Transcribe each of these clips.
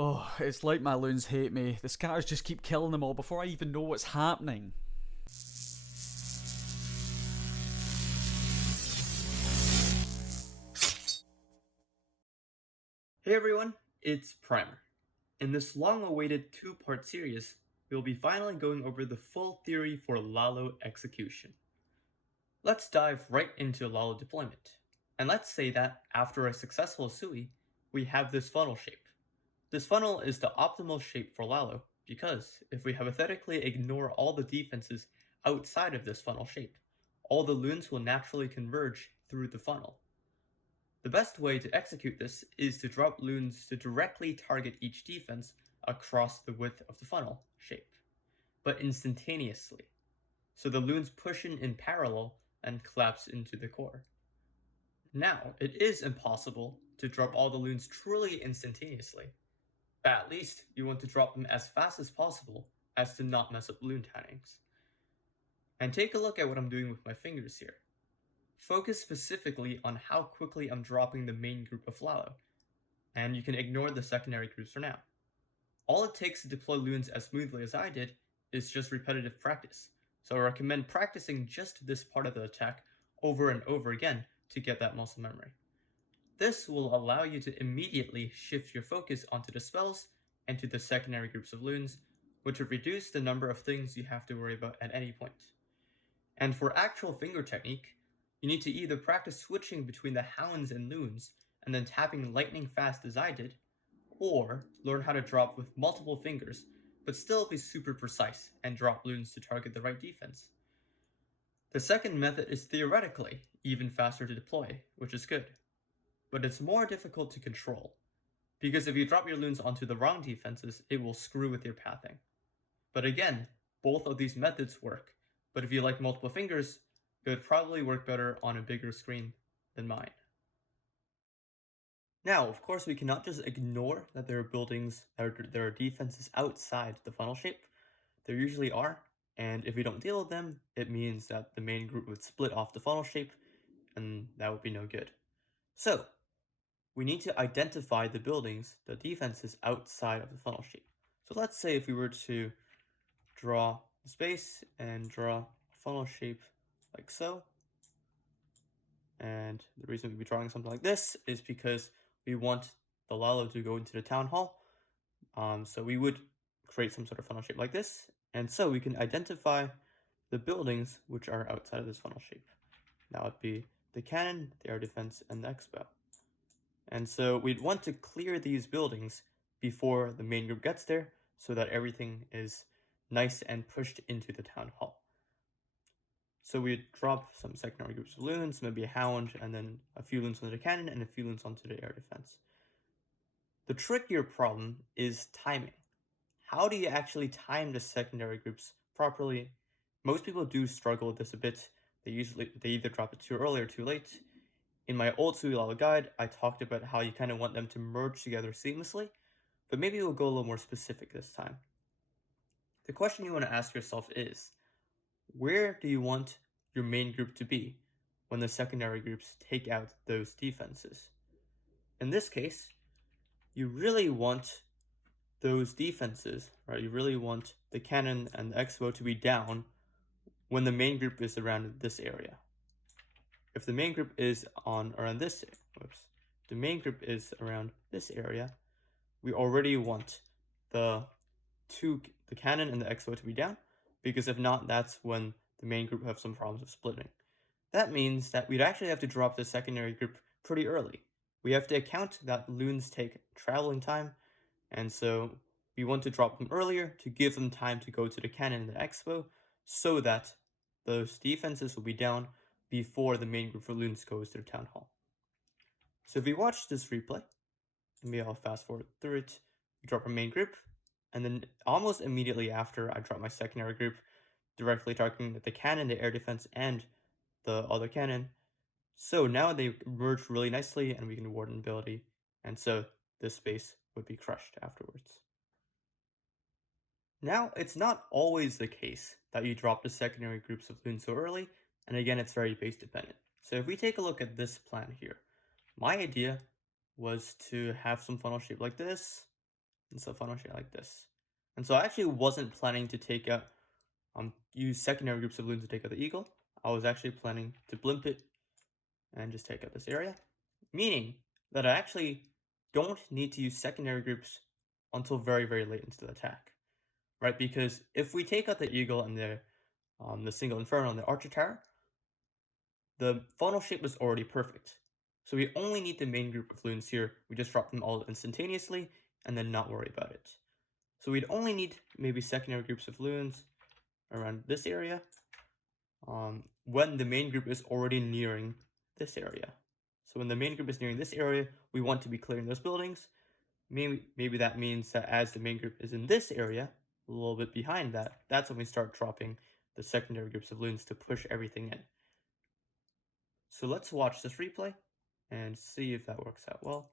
Oh, it's like my loons hate me. The scatters just keep killing them all before I even know what's happening. Hey everyone, it's Primer. In this long-awaited two-part series, we'll be finally going over the full theory for Lalo execution. Let's dive right into Lalo deployment. And let's say that after a successful Sui, we have this funnel shape. This funnel is the optimal shape for Lalo because if we hypothetically ignore all the defenses outside of this funnel shape, all the loons will naturally converge through the funnel. The best way to execute this is to drop loons to directly target each defense across the width of the funnel shape, but instantaneously, so the loons push in parallel and collapse into the core. Now, it is impossible to drop all the loons truly instantaneously, but at least you want to drop them as fast as possible as to not mess up loon timings. And take a look at what I'm doing with my fingers here. Focus specifically on how quickly I'm dropping the main group of Lalo, and you can ignore the secondary groups for now. All it takes to deploy loons as smoothly as I did is just repetitive practice, so I recommend practicing just this part of the attack over and over again to get that muscle memory. This will allow you to immediately shift your focus onto the spells and to the secondary groups of loons, which would reduce the number of things you have to worry about at any point. And for actual finger technique, you need to either practice switching between the hounds and loons and then tapping lightning fast as I did, or learn how to drop with multiple fingers but still be super precise and drop loons to target the right defense. The second method is theoretically even faster to deploy, which is good, but it's more difficult to control, because if you drop your loons onto the wrong defenses, it will screw with your pathing. But again, both of these methods work, but if you like multiple fingers, it would probably work better on a bigger screen than mine. Now, of course, we cannot just ignore that there are buildings, or there are defenses outside the funnel shape. There usually are, and if we don't deal with them, it means that the main group would split off the funnel shape, and that would be no good. So, we need to identify the buildings, the defenses outside of the funnel shape. So let's say if we were to draw the space and draw a funnel shape like so, and the reason we'd be drawing something like this is because we want the Lalo to go into the town hall. So we would create some sort of funnel shape like this, and so we can identify the buildings which are outside of this funnel shape. That would be the cannon, the air defense, and the expo. And so we'd want to clear these buildings before the main group gets there so that everything is nice and pushed into the town hall. So we'd drop some secondary groups of loons, maybe a hound, and then a few loons onto the cannon and a few loons onto the air defense. The trickier problem is timing. How do you actually time the secondary groups properly? Most people do struggle with this a bit. They either drop it too early or too late. In my old Sui Lalo guide, I talked about how you kind of want them to merge together seamlessly, but maybe we'll go a little more specific this time. The question you want to ask yourself is, where do you want your main group to be when the secondary groups take out those defenses? In this case, you really want those defenses, right? You really want the cannon and the expo to be down when the main group is around this area. If the main group is around this, the main group is around this area, we already want the cannon and the expo to be down, because if not, that's when the main group have some problems of splitting. That means that we'd actually have to drop the secondary group pretty early. We have to account that loons take traveling time, and so we want to drop them earlier to give them time to go to the cannon and the expo, so that those defenses will be down before the main group of loons goes to the town hall. So if we watch this replay, maybe I'll fast forward through it, we drop our main group, and then almost immediately after I drop my secondary group, directly targeting the cannon, the air defense, and the other cannon. So now they merge really nicely and we can warden ability, and so this space would be crushed afterwards. Now, it's not always the case that you drop the secondary groups of loons so early, and again, it's very base dependent. So if we take a look at this plan here, my idea was to have some funnel shape like this, It's a funnel shape like this. And so I actually wasn't planning to take out, use secondary groups of loons to take out the eagle. I was actually planning to blimp it and just take out this area. Meaning that I actually don't need to use secondary groups until very, very late into the attack. Right? Because if we take out the eagle and the single inferno and the archer tower, the funnel shape was already perfect. So we only need the main group of loons here. We just drop them all instantaneously and then not worry about it. So we'd only need maybe secondary groups of loons around this area when the main group is already nearing this area. So when the main group is nearing this area, we want to be clearing those buildings. Maybe that means that as the main group is in this area, a little bit behind that, that's when we start dropping the secondary groups of loons to push everything in. So let's watch this replay and see if that works out well.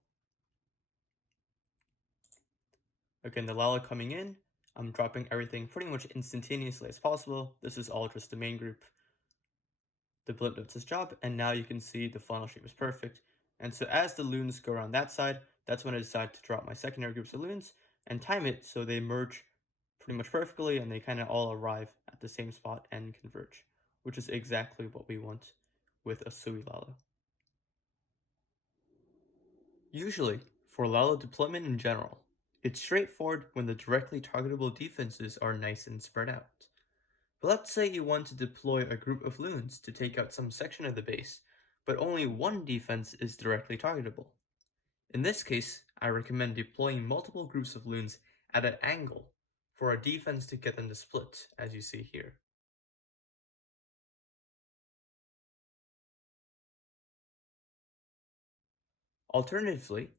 Again, the Lala coming in, I'm dropping everything pretty much instantaneously as possible. This is all just the main group. The blimp does its job, and now you can see the funnel shape is perfect. And so as the loons go around that side, that's when I decide to drop my secondary groups of loons and time it so they merge pretty much perfectly and they kind of all arrive at the same spot and converge, which is exactly what we want with a Sui Lalo. Usually, for Lalo deployment in general, it's straightforward when the directly targetable defenses are nice and spread out. But let's say you want to deploy a group of loons to take out some section of the base, but only one defense is directly targetable. In this case, I recommend deploying multiple groups of loons at an angle for a defense to get them to split, as you see here. Alternatively,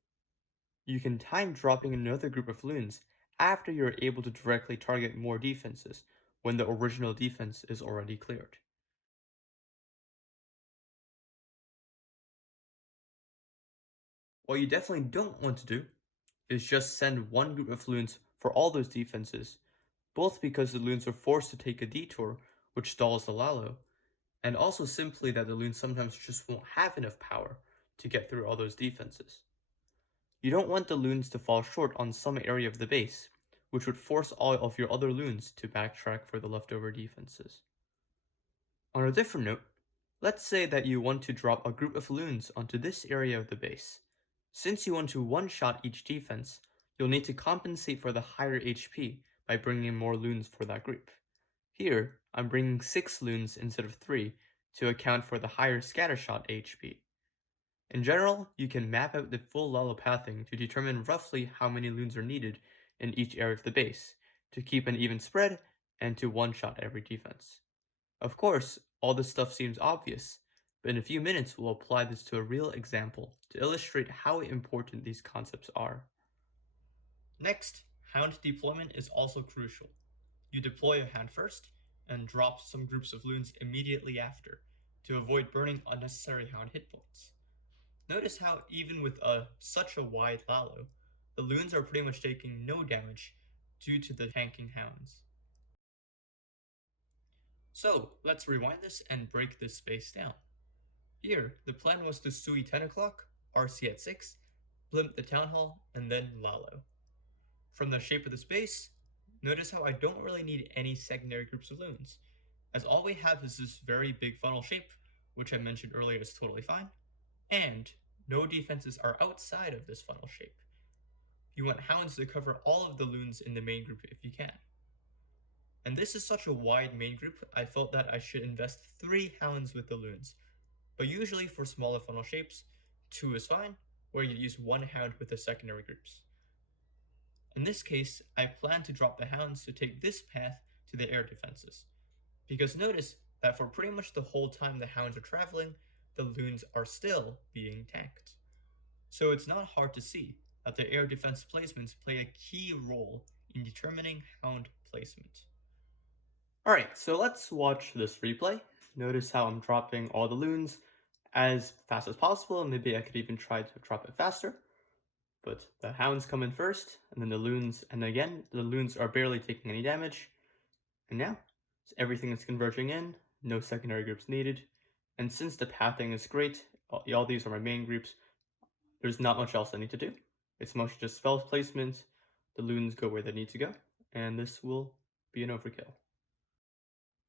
you can time dropping another group of loons after you're able to directly target more defenses when the original defense is already cleared. What you definitely don't want to do is just send one group of loons for all those defenses, both because the loons are forced to take a detour, which stalls the Lalo, and also simply that the loons sometimes just won't have enough power to get through all those defenses. You don't want the loons to fall short on some area of the base, which would force all of your other loons to backtrack for the leftover defenses. On a different note, let's say that you want to drop a group of loons onto this area of the base. Since you want to one-shot each defense, you'll need to compensate for the higher HP by bringing more loons for that group. Here, I'm bringing 6 loons instead of 3 to account for the higher scattershot HP. In general, you can map out the full Lalo pathing to determine roughly how many loons are needed in each area of the base, to keep an even spread and to one-shot every defense. Of course, all this stuff seems obvious, but in a few minutes we'll apply this to a real example to illustrate how important these concepts are. Next, hound deployment is also crucial. You deploy a hound first, and drop some groups of loons immediately after, to avoid burning unnecessary hound hit points. Notice how even with such a wide Lalo, the loons are pretty much taking no damage due to the tanking hounds. So, let's rewind this and break this space down. Here, the plan was to Sui 10 o'clock, RC at 6, blimp the town hall, and then Lalo. From the shape of the space, notice how I don't really need any secondary groups of loons, as all we have is this very big funnel shape, which I mentioned earlier is totally fine, and no defenses are outside of this funnel shape. You want hounds to cover all of the loons in the main group if you can. And this is such a wide main group, I felt that I should invest 3 hounds with the loons. But usually for smaller funnel shapes, 2 is fine, where you use 1 hound with the secondary groups. In this case, I plan to drop the hounds to take this path to the air defenses. Because notice that for pretty much the whole time the hounds are traveling, the loons are still being tanked. So it's not hard to see that the air defense placements play a key role in determining hound placement. Alright, so let's watch this replay. Notice how I'm dropping all the loons as fast as possible. Maybe I could even try to drop it faster. But the hounds come in first, and then the loons, and again, the loons are barely taking any damage. And now, everything is converging in, no secondary groups needed. And since the pathing is great, all these are my main groups, there's not much else I need to do. It's mostly just spell placement, the loons go where they need to go, and this will be an overkill.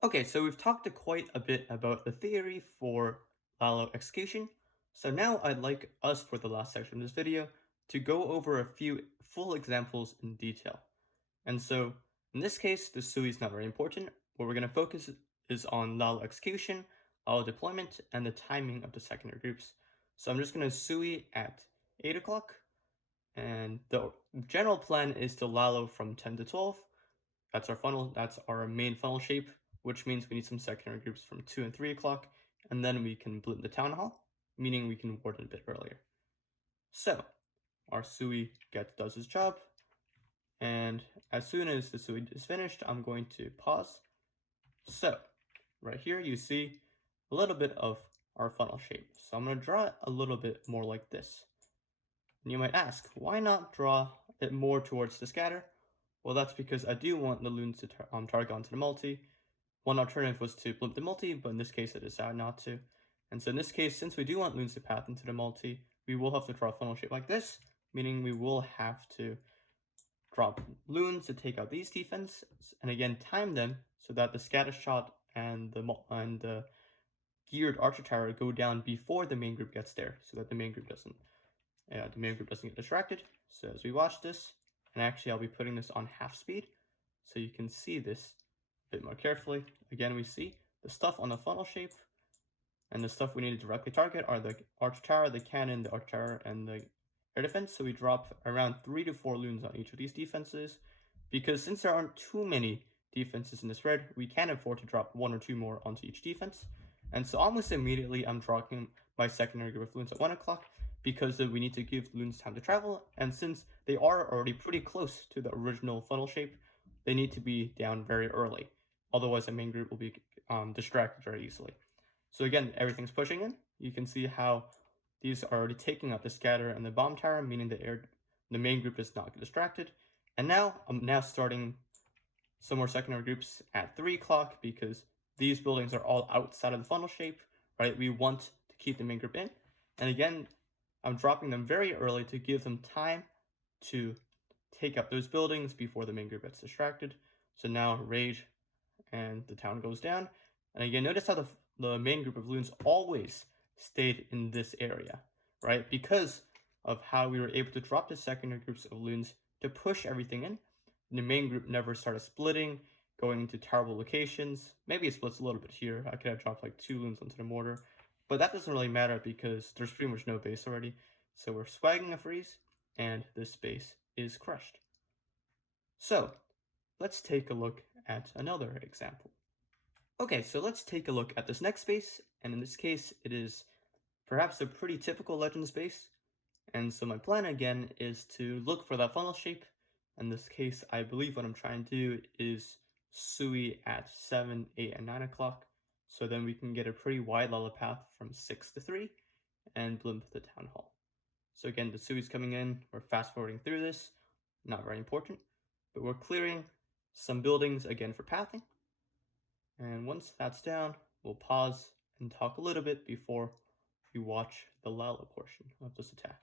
Okay, so we've talked quite a bit about the theory for Lalo execution, so now I'd like us for the last section of this video to go over a few full examples in detail. And so, in this case, the SUI is not very important. What we're going to focus is on Lalo execution, Lalo deployment, and the timing of the secondary groups. So I'm just going to SUI at 8 o'clock, and the general plan is to Lalo from 10 to 12. That's our funnel, that's our main funnel shape, which means we need some secondary groups from 2 and 3 o'clock, and then we can blimp the town hall, meaning we can ward it a bit earlier. So, our SUI does his job, and as soon as the SUI is finished, I'm going to pause. So, right here you see a little bit of our funnel shape. So I'm going to draw it a little bit more like this. And you might ask, why not draw it more towards the scatter? Well, that's because I do want the loons to target onto the multi. One alternative was to blimp the multi, but in this case I decided not to. And so in this case, since we do want loons to path into the multi, we will have to draw a funnel shape like this, meaning we will have to drop loons to take out these defenses, and again time them so that the scatter shot and the geared archer tower go down before the main group gets there, so that the main group doesn't get distracted. So as we watch this, and actually I'll be putting this on half speed, so you can see this a bit more carefully. Again, we see the stuff on the funnel shape, and the stuff we need to directly target are the archer tower, the cannon, the archer tower, and the air defense. So we drop around 3 to 4 loons on each of these defenses, because since there aren't too many defenses in this red, we can afford to drop 1 or 2 more onto each defense. And so almost immediately I'm drawing my secondary group of loons at 1 o'clock, because we need to give loons time to travel, and since they are already pretty close to the original funnel shape, they need to be down very early. Otherwise the main group will be distracted very easily. So again, everything's pushing in. You can see how these are already taking up the scatter and the bomb tower, meaning the main group does not get distracted. And now I'm starting some more secondary groups at 3 o'clock, because these buildings are all outside of the funnel shape, right? We want to keep the main group in. And again, I'm dropping them very early to give them time to take up those buildings before the main group gets distracted. So now rage and the town goes down. And again, notice how the main group of loons always stayed in this area, right? Because of how we were able to drop the secondary groups of loons to push everything in. The main group never started splitting, going into terrible locations. Maybe it splits a little bit here. I could have dropped like 2 loons onto the mortar, but that doesn't really matter because there's pretty much no base already. So we're swagging a freeze, and this base is crushed. So let's take a look at another example. Okay, so let's take a look at this next base, and in this case it is perhaps a pretty typical Legends base. And so my plan again is to look for that funnel shape. In this case, I believe what I'm trying to do is SUI at 7, 8, and 9 o'clock, so then we can get a pretty wide Lalo path from 6 to 3 and blimp the town hall. So again, the SUI's coming in, we're fast forwarding through this, not very important, but we're clearing some buildings again for pathing. And once that's down, we'll pause and talk a little bit before we watch the Lalo portion of this attack.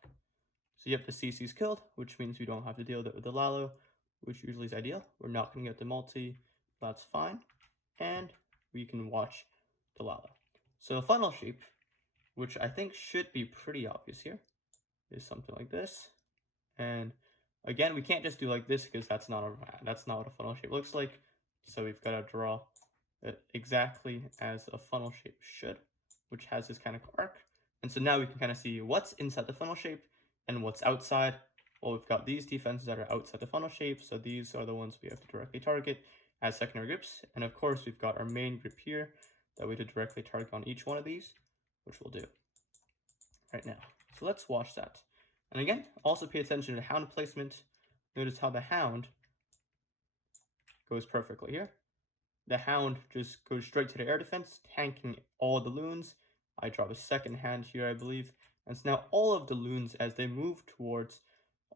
So you have the CC's killed, which means we don't have to deal with the Lalo, which usually is ideal. We're not going to get the multi, that's fine. And we can watch the Lalo. So the funnel shape, which I think should be pretty obvious here, is something like this. And again, we can't just do like this because that's not what a funnel shape looks like. So we've got to draw it exactly as a funnel shape should, which has this kind of arc. And so now we can kind of see what's inside the funnel shape and what's outside. Well, we've got these defenses that are outside the funnel shape, so these are the ones we have to directly target as secondary groups. And of course, we've got our main group here that we have to directly target on each one of these, which we'll do right now. So let's watch that. And again, also pay attention to hound placement. Notice how the hound goes perfectly here. The hound just goes straight to the air defense, tanking all the loons. I drop a second hand here, I believe. And so now all of the loons, as they move towards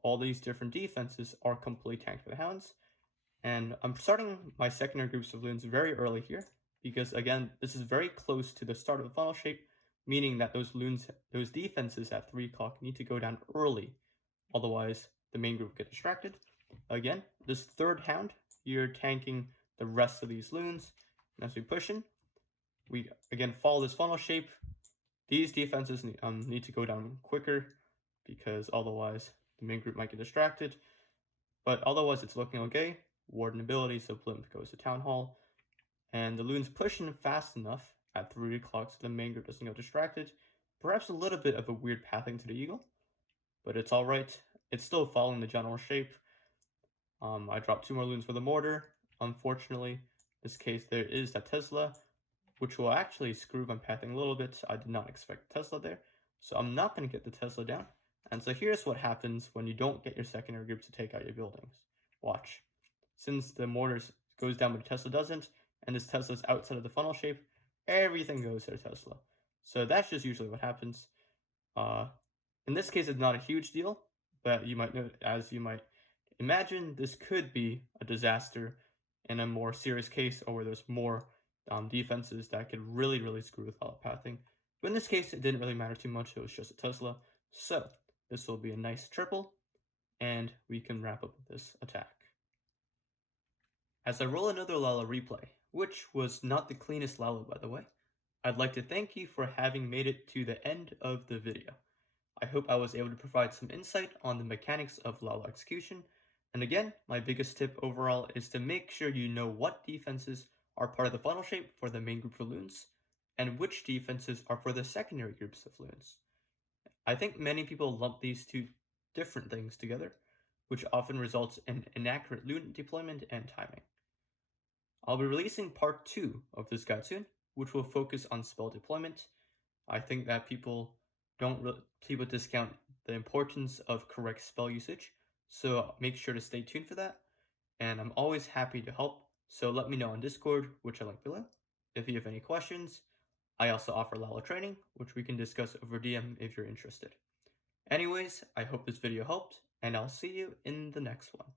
all these different defenses, are completely tanked by the hounds. And I'm starting my secondary groups of loons very early here, because again, this is very close to the start of the funnel shape, meaning that those defenses at 3 o'clock need to go down early. Otherwise, the main group will get distracted. Again, this third hound, you're tanking the rest of these loons. And as we push in, we again follow this funnel shape. These defenses need to go down quicker because otherwise the main group might get distracted. But otherwise it's looking okay. Warden ability, so Blimp goes to Town Hall. And the loons push in fast enough at 3 o'clock so the main group doesn't get distracted. Perhaps a little bit of a weird pathing to the eagle, but it's alright. It's still following the general shape. I dropped 2 more loons for the mortar. Unfortunately, in this case there is that Tesla, which will actually screw my pathing a little bit. I did not expect Tesla there, so I'm not going to get the Tesla down. And so here's what happens when you don't get your secondary group to take out your buildings. Watch. Since the mortar goes down but the Tesla doesn't, and this Tesla's outside of the funnel shape, everything goes to the Tesla. So that's just usually what happens. In this case, it's not a huge deal, but you might know, as you might imagine, this could be a disaster in a more serious case, or where there's more defenses that could really screw with lava pathing. But in this case, it didn't really matter too much. It was just a Tesla. So this will be a nice triple, and we can wrap up this attack. As I roll another Lala replay, which was not the cleanest Lala by the way, I'd like to thank you for having made it to the end of the video. I hope I was able to provide some insight on the mechanics of Lala execution, and again, my biggest tip overall is to make sure you know what defenses are part of the funnel shape for the main group for loons, and which defenses are for the secondary groups of loons. I think many people lump these two different things together, which often results in inaccurate loon deployment and timing. I'll be releasing part 2 of this guide soon, which will focus on spell deployment. I think that people discount the importance of correct spell usage, so make sure to stay tuned for that. And I'm always happy to help, so let me know on Discord, which I link below, if you have any questions. I also offer Lala training, which we can discuss over DM if you're interested. Anyways, I hope this video helped, and I'll see you in the next one.